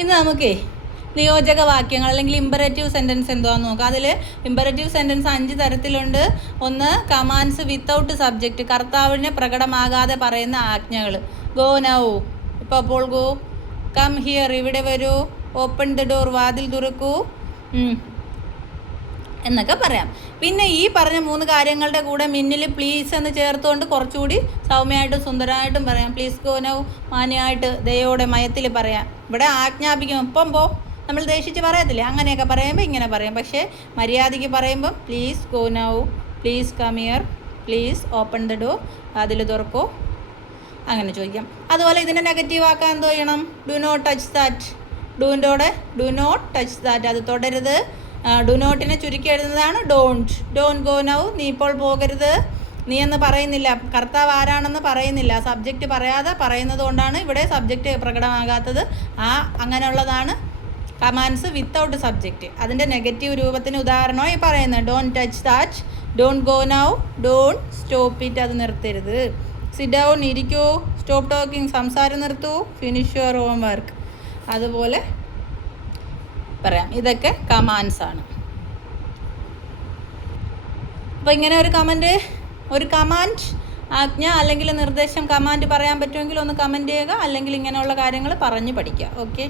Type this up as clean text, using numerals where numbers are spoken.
ഇന്ന് നമുക്കേ നിയോജക വാക്യങ്ങൾ അല്ലെങ്കിൽ ഇമ്പറേറ്റീവ് സെൻറ്റൻസ് എന്താണെന്ന് നോക്കാം. അതിൽ ഇമ്പറേറ്റീവ് സെൻറ്റൻസ് 5 തരത്തിലുണ്ട്. ഒന്ന്, കമാൻഡ്സ് വിത്തൗട്ട് സബ്ജക്റ്റ്, കർത്താവിനെ പ്രകടമാകാതെ പറയുന്ന ആജ്ഞകൾ. ഗോ നൗ, ഇപ്പോൾ അപ്പോൾ ഗോ. കം ഹിയർ, ഇവിടെ വരൂ. ഓപ്പൺ ദ ഡോർ, വാതിൽ തുറക്കൂ എന്നൊക്കെ പറയാം. പിന്നെ ഈ പറഞ്ഞ 3 കാര്യങ്ങളുടെ കൂടെ മിന്നിൽ പ്ലീസ് എന്ന് ചേർത്തുകൊണ്ട് കുറച്ചുകൂടി സൗമ്യമായിട്ടും സുന്ദരമായിട്ടും പറയാം. പ്ലീസ് ഗോ നൗ, മാന്യമായിട്ട് ദയോടെ മയത്തിൽ പറയാം. ഇവിടെ ആജ്ഞാപിക്കും, ഇപ്പം പോ, നമ്മൾ ദേഷിച്ച് പറയത്തില്ലേ, അങ്ങനെയൊക്കെ പറയുമ്പോൾ ഇങ്ങനെ പറയാം. പക്ഷേ മര്യാദയ്ക്ക് പറയുമ്പം please go now, please come here, please open the door, അതിൽ തുറക്കോ, അങ്ങനെ ചോദിക്കാം. അതുപോലെ ഇതിനെ നെഗറ്റീവ് ആക്കാൻ എന്തോ ചെയ്യണം? Do not touch that. ഡൂൻ്റോടെ ഡു നോട്ട് ടച്ച് ദാറ്റ്, അത് തുടരുത്. ഡു നോട്ടിനെ ചുരുക്കി എഴുതുന്നതാണ് ഡോണ്ട്. ഡോണ്ട് ഗോ നൗ, നീ ഇപ്പോൾ പോകരുത്. നീ എന്ന് പറയുന്നില്ല, കർത്താവ് ആരാണെന്ന് പറയുന്നില്ല, സബ്ജക്റ്റ് പറയാതെ പറയുന്നത് കൊണ്ടാണ് ഇവിടെ സബ്ജക്റ്റ് പ്രകടമാകാത്തത്. അങ്ങനെയുള്ളതാണ് കമാൻഡ്സ് വിത്തൗട്ട് സബ്ജക്റ്റ്. അതിൻ്റെ നെഗറ്റീവ് രൂപത്തിന് ഉദാഹരണമായി പറയുന്നത് don't touch that, don't go now, don't stop it, അത് നിർത്തരുത്. സിറ്റ് ഡൗൺ, ഇരിക്കൂ. സ്റ്റോപ്പ് ടോക്കിംഗ്, സംസാരം നിർത്തൂ. ഫിനിഷ് യുവർ ഹോം വർക്ക്, അതുപോലെ പറയാം. ഇതൊക്കെ കമാൻഡ്സ് ആണ്. അപ്പോൾ ഇങ്ങനെ ഒരു കമാൻഡ് ആജ്ഞ അല്ലെങ്കിൽ നിർദ്ദേശം, കമാൻഡ് പറയാൻ പറ്റുമെങ്കിൽ ഒന്ന് കമൻറ്റ് ചെയ്യുക, അല്ലെങ്കിൽ ഇങ്ങനെയുള്ള കാര്യങ്ങൾ പറഞ്ഞ് പഠിക്കുക. ഓക്കെ.